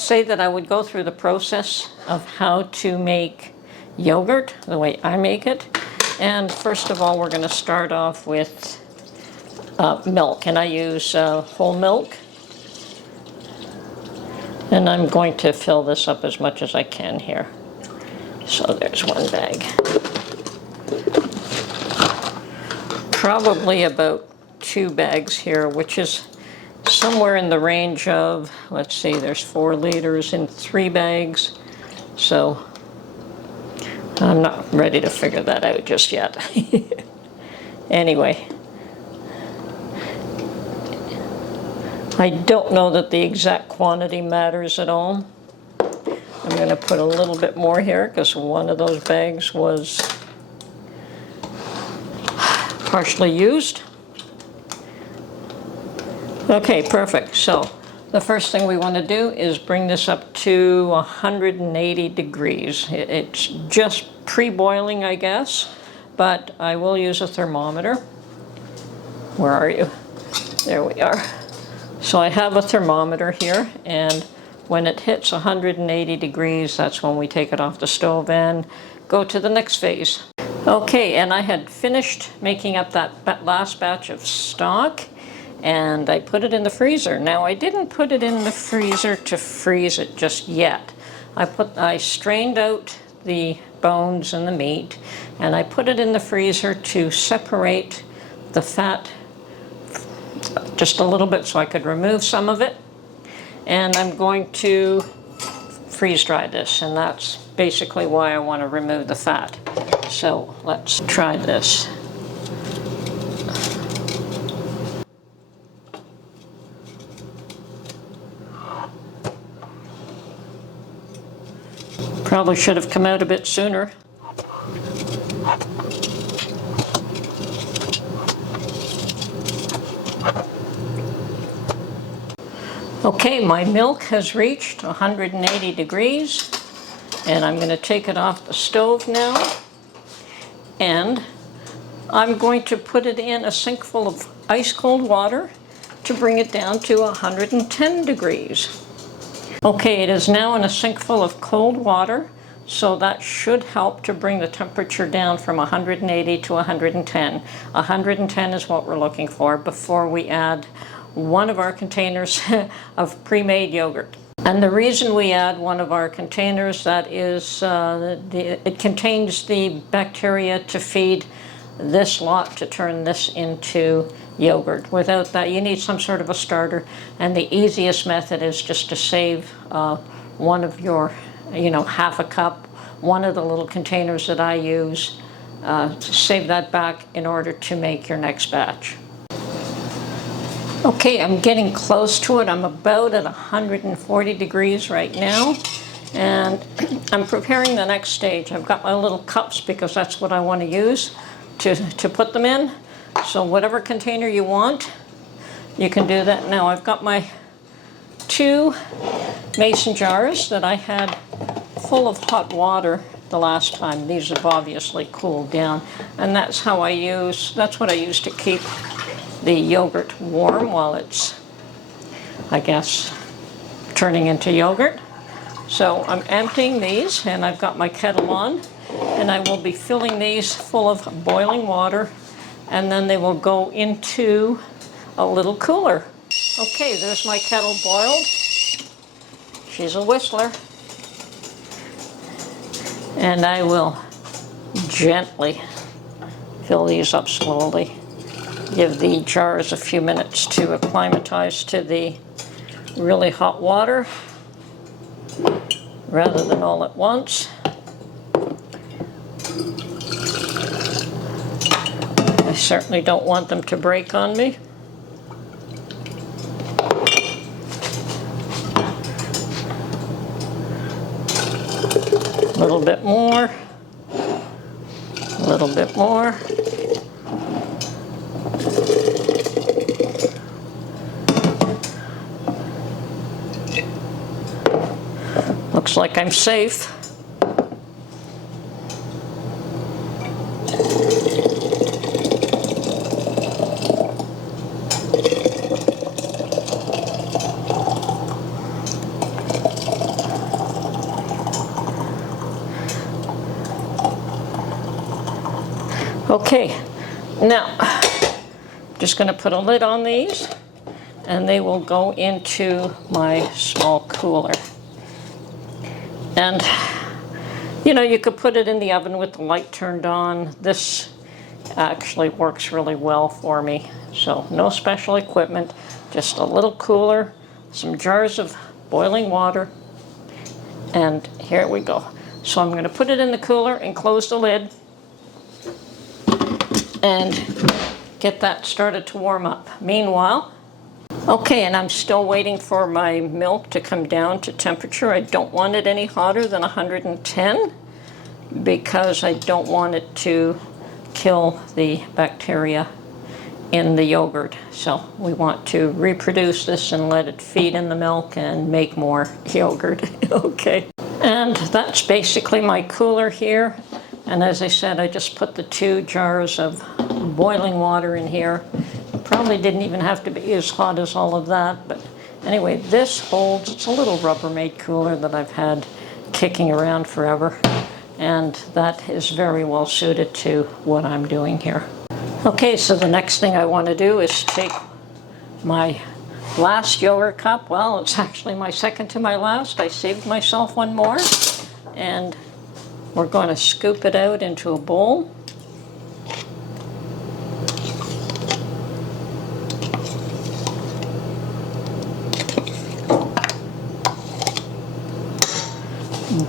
say that I would go through the process of how to make yogurt the way I make it. And first of all, we're going to start off with milk, and I use whole milk. And I'm going to fill this up as much as I can here. So there's one bag. Probably about 2 bags here, which is somewhere in the range of, let's see, there's 4 liters in 3 bags. So I'm not ready to figure that out just yet. Anyway, I don't know that the exact quantity matters at all. I'm going to put a little bit more here because one of those bags was partially used. Okay, perfect. So the first thing we want to do is bring this up to 180 degrees. It's just pre-boiling, I guess, but I will use a thermometer. Where are you? There we are. So I have a thermometer here, and when it hits 180 degrees, that's when we take it off the stove and go to the next phase. Okay, and I had finished making up that last batch of stock, and I put it in the freezer. Now, I didn't put it in the freezer to freeze it just yet. I strained out the bones and the meat, and I put it in the freezer to separate the fat just a little bit so I could remove some of it. And I'm going to freeze dry this, and that's basically why I want to remove the fat. So let's try this. Probably should have come out a bit sooner. Okay, my milk has reached 180 degrees, and I'm going to take it off the stove now, and I'm going to put it in a sink full of ice cold water to bring it down to 110 degrees. Okay, it is now in a sink full of cold water, so that should help to bring the temperature down from 180 to 110. 110 is what we're looking for before we add one of our containers of pre-made yogurt. And the reason we add one of our containers, that is, it contains the bacteria to feed this lot to turn this into yogurt. Without that, you need some sort of a starter, and the easiest method is just to save one of your, half a cup, one of the little containers that I use, save that back in order to make your next batch. Okay, I'm getting close to it. I'm about at 140 degrees right now, and I'm preparing the next stage. I've got my little cups because that's what I want to use to put them in. So whatever container you want, you can do that. Now I've got my 2 mason jars that I had full of hot water the last time. These have obviously cooled down, and that's what I use to keep the yogurt warm while it's, I guess, turning into yogurt. So I'm emptying these, and I've got my kettle on, and I will be filling these full of boiling water, and then they will go into a little cooler. Okay, there's my kettle boiled. She's a whistler. And I will gently fill these up slowly. Give the jars a few minutes to acclimatize to the really hot water rather than all at once. I certainly don't want them to break on me. A little bit more, a little bit more. Looks like I'm safe. Okay, now just going to put a lid on these and they will go into my small cooler. And you know, you could put it in the oven with the light turned on. This actually works really well for me. So no special equipment, just a little cooler, some jars of boiling water, and here we go. So I'm going to put it in the cooler and close the lid and get that started to warm up. Meanwhile, okay, and I'm still waiting for my milk to come down to temperature. I don't want it any hotter than 110 because I don't want it to kill the bacteria in the yogurt. So we want to reproduce this and let it feed in the milk and make more yogurt. Okay, and that's basically my cooler here. And as I said, I just put the 2 jars of boiling water in here. Probably didn't even have to be as hot as all of that, but anyway, this holds. It's a little Rubbermaid cooler that I've had kicking around forever, and that is very well suited to what I'm doing here. Okay, so the next thing I want to do is take my last yogurt cup. Well, it's actually my second to my last. I saved myself one more, and we're going to scoop it out into a bowl.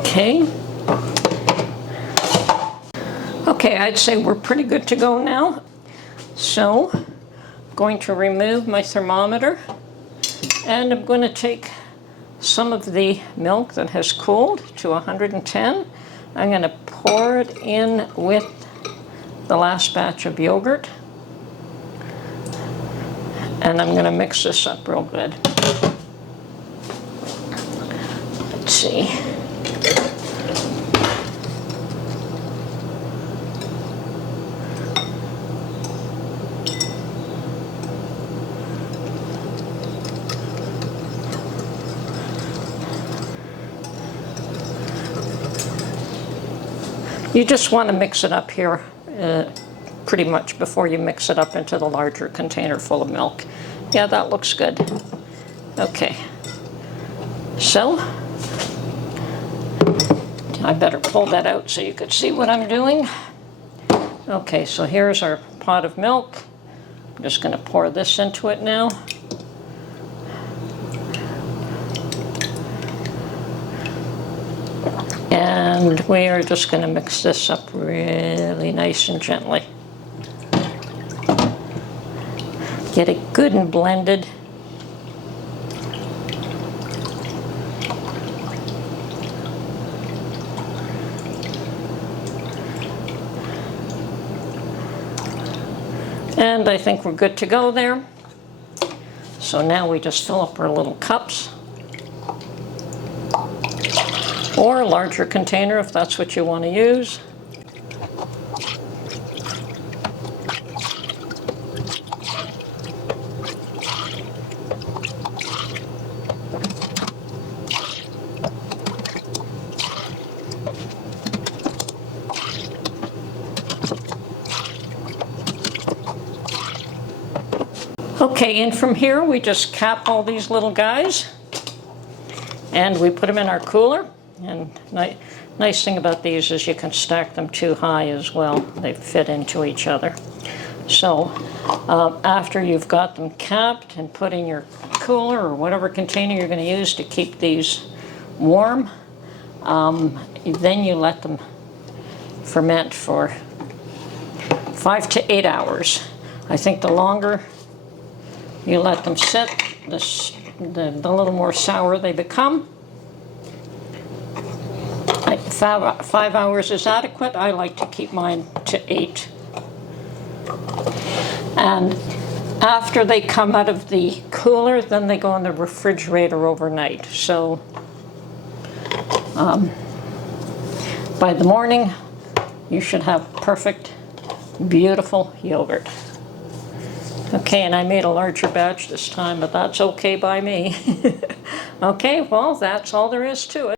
Okay. Okay, I'd say we're pretty good to go now. So, I'm going to remove my thermometer, and I'm going to take some of the milk that has cooled to 110. I'm going to pour it in with the last batch of yogurt, and I'm going to mix this up real good. Let's see. You just want to mix it up here pretty much before you mix it up into the larger container full of milk. Yeah, that looks good. Okay. So, I better pull that out so you could see what I'm doing. Okay, so here's our pot of milk. I'm just going to pour this into it now. And we are just going to mix this up really nice and gently. Get it good and blended. And I think we're good to go there. So now we just fill up our little cups, or a larger container if that's what you want to use. Okay, and from here we just cap all these little guys and we put them in our cooler. And nice thing about these is you can stack them too high as well. They fit into each other. So after you've got them capped and put in your cooler or whatever container you're going to use to keep these warm, then you let them ferment for 5 to 8 hours. I think the longer you let them sit, the little more sour they become. 5 hours is adequate. I like to keep mine to 8. And after they come out of the cooler, then they go in the refrigerator overnight. So by the morning, you should have perfect, beautiful yogurt. Okay, and I made a larger batch this time, but that's okay by me. Okay, well, that's all there is to it.